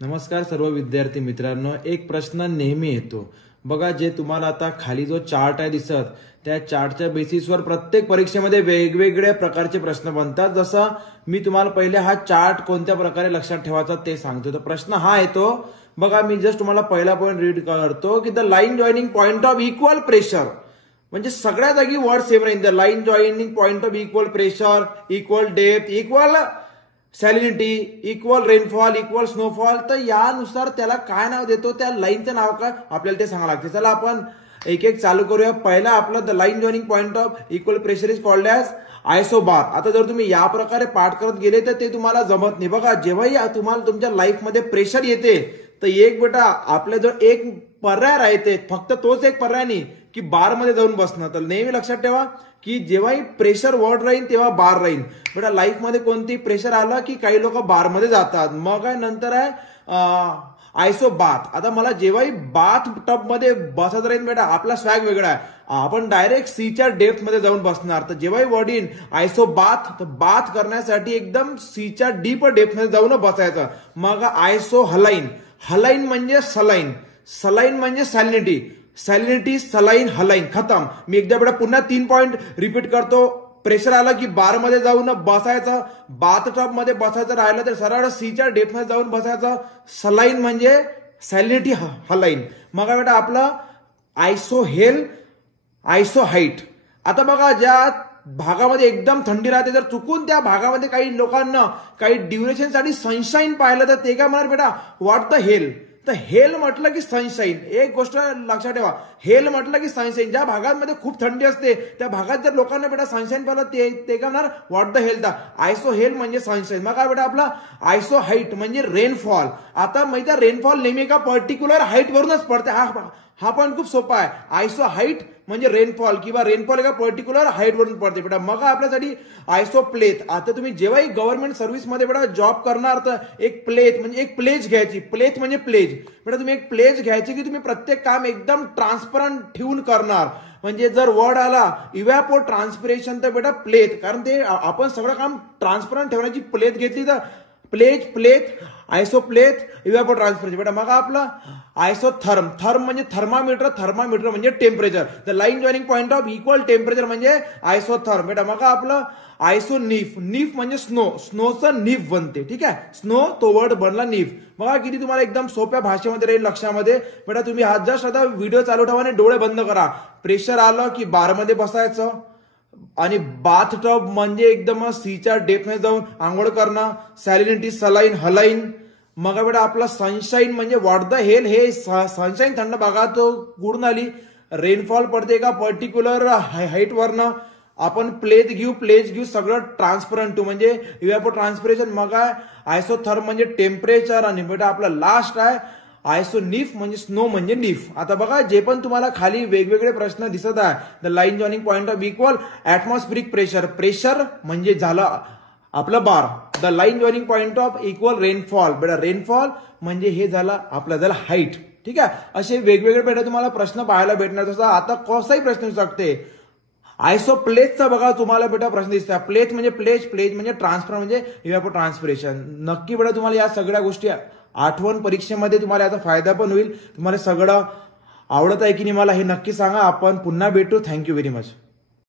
नमस्कार सर्व विद्यार्थी मित्रांनो, एक प्रश्न नेहमी येतो बघा. जे तुम्हाला आता खाली जो चार्ट आहे दिसत, त्या चार्टच्या बेसिसवर प्रत्येक परीक्षेमध्ये वेगवेगळ्या प्रकारचे प्रश्न बनतात. जसं मी तुम्हाला पहिले हा चार्ट कोणत्या प्रकारे लक्षात ठेवायचा ते सांगतो. तर प्रश्न हा येतो बघा, मी जस्ट तुम्हाला पहिला पॉईंट रीड करतो की the line joining point of equal pressure, म्हणजे सगळ्या जागी वर्ड सेम राहील. The line joining point of equal pressure, equal depth, equal salinity, equal rainfall, equal snowfall. तर यानुसार त्याला काय नाव देतो, त्या लाईनचं नाव काय आपल्याला ते सांगावं लागते. चला आपण एक एक चालू करूया. पहिला आपला the line joining point of equal pressure is called as isobar. आता जर तुम्ही या प्रकारे पाठ करत गेले तर ते तुम्हाला जमत नाही. बघा, जेव्हाही तुम्हाला तुमच्या लाईफमध्ये प्रेशर येते तर एक बेटा आपल्या जर एक पर्याय राहते, फक्त तोच एक पर्याय नाही की बार मध्ये जाऊन बसणं. तर नेहमी लक्षात ठेवा की जेव्हाही प्रेशर वर्ड राहील तेव्हा बार राहील. बेटा लाईफ मध्ये कोणती प्रेशर आलं की काही लोक बार मध्ये जातात. मग काय नंतर आहे आयसो बाथ. आता मला जेव्हाही बाथ टब मध्ये बसायचं राहील बेटा, आपला स्वॅग वेगळा आहे. आपण डायरेक्ट सीच्या डेप्थ मध्ये जाऊन बसणार. तर जेव्हाही वर्ड इन आयसो बाथ, तर बाथ करण्यासाठी एकदम सीच्या डीप डेप्थ मध्ये जाऊन बसायचं. मग आयसो हलाईन. हलाईन म्हणजे सलाईन, सलाईन म्हणजे सॅलिनिटी, सॅलिनिटी, सलाईन, हलाईन, खतम. मी एकदा बेटा पुन्हा 3 पॉइंट रिपीट करतो. प्रेशर आलं की बार मध्ये जाऊन बसायचं, बाथ टब मध्ये बसायचं, राहिलं तर सरळ सीच्या डेप्थ मध्ये जाऊन बसायचं. सलाईन म्हणजे सॅलिनिटी, हलाईन. मग बेटा आपलं आयसो हेल, आयसो हाईट. आता बघा, ज्या भागामध्ये एकदम थंडी राहते, जर चुकून त्या भागामध्ये काही लोकांना काही ड्युरेशनसाठी सनशाईन पाहिलं तर ते काय म्हणणार बेटा, व्हॉट द हेल. तर हेल म्हटलं की सनशाईन. एक गोष्ट लक्षात ठेवा, हेल म्हटलं की सनशाईन. ज्या भागांमध्ये खूप थंडी असते त्या भागात जर लोकांना बेटा सनशाईन पाहिलं ते काय म्हणणार, व्हॉट द हेल. आयसो हेल म्हणजे सनशाईन. मग काय बेटा आपला आयसो हाईट म्हणजे रेनफॉल. आता माहिती आहे, रेनफॉल नेहमी एका पर्टिक्युलर हाईट वरूनच पडते. हा पण खूप सोपा आहे. आयसो हाईट म्हणजे रेनफॉल, किंवा रेनफॉल एका पर्टिक्युलर हाईट वरून पडते बेटा. मग आपल्यासाठी आयसो प्लेथ. आता तुम्ही जेव्हाही गव्हर्नमेंट सर्व्हिसमध्ये बेटा जॉब करणार तर एक प्लेथ म्हणजे एक प्लेज घ्यायची. प्लेथ म्हणजे प्लेज बेटा. तुम्ही एक प्लेज घ्यायची की तुम्ही प्रत्येक काम एकदम ट्रान्सपरंट ठेवून करणार. म्हणजे जर वर्ड आला इव्हॅपो ट्रान्सपिरेशन तर बेटा प्लेथ, कारण ते आपण सगळं काम ट्रान्सपरंट ठेवण्याची प्लेथ घेतली तर प्लेज, प्लेथ, आयसो प्लेथ, इव्हॅपो ट्रान्सफर बेटा. मग आपला आयसो थर्म. थर्म म्हणजे थर्मामीटर, थर्मामीटर म्हणजे temperature. The line joining point of equal temperature म्हणजे आयसो थर्म बेटा. मग आपलं आयसो नीफ. नीफ म्हणजे स्नो, स्नोचं नीफ बनते. ठीक आहे, स्नो तो वर्ड बनला नीफ. बघा किती तुम्हाला एकदम सोप्या भाषेमध्ये राहील लक्षामध्ये बेटा. तुम्ही हात जस्ट आता व्हिडिओ चालू ठेवा आणि डोळे बंद करा. प्रेशर आलं की बार मध्ये बसायचं, आणि बाथ टब म्हणजे एकदम सीच्या डेप्थ मध्ये जाऊन आंघोळ करणं. सॅलिनिटी, सलाईन, हलाईन. मग बेटा आपला सनशाईन म्हणजे व्हॉट द हेल. हे सनशाईन थंड भागात कुठून आली. रेनफॉल पडते का पर्टिक्युलर हाईट वरनं. आपण प्लेथ घेऊ, प्लेज घेऊ, सगळं ट्रान्सपरंट टू म्हणजे इव्हॅपो ट्रान्सपिरेशन. मग आयसोथर्म म्हणजे टेम्परेचर. आणि बेटा आपला लास्ट आहे आयसो नीफ म्हणजे स्नो म्हणजे नीफ. आता बघा, जे पण तुम्हाला खाली वेगवेगळे प्रश्न दिसत आहे, the line joining point of equal atmospheric pressure. Pressure म्हणजे झालं आपलं bar. The line joining point of equal rainfall बेटा. रेनफॉल म्हणजे हे झालं आपलं झालं हाईट. ठीक आहे, असे वेगवेगळे बेटा तुम्हाला प्रश्न पाहायला भेटणार. तसं आता कोणताही प्रश्न येऊ शकते. आयसो प्लेथचा बघा तुम्हाला बेटा प्रश्न दिसतात. प्लेथ म्हणजे प्लेज, प्लेज म्हणजे ट्रान्सफर म्हणजे इव्हॅपो ट्रान्सपिरेशन. नक्की बेटा तुम्हाला या सगळ्या गोष्टी आठवण परीक्षेमध्ये तुम्हाला याचा फायदा पण होईल. तुम्हाला सगळं आवडत आहे की नाही मला हे नक्की सांगा. आपण पुन्हा भेटू. Thank you very much.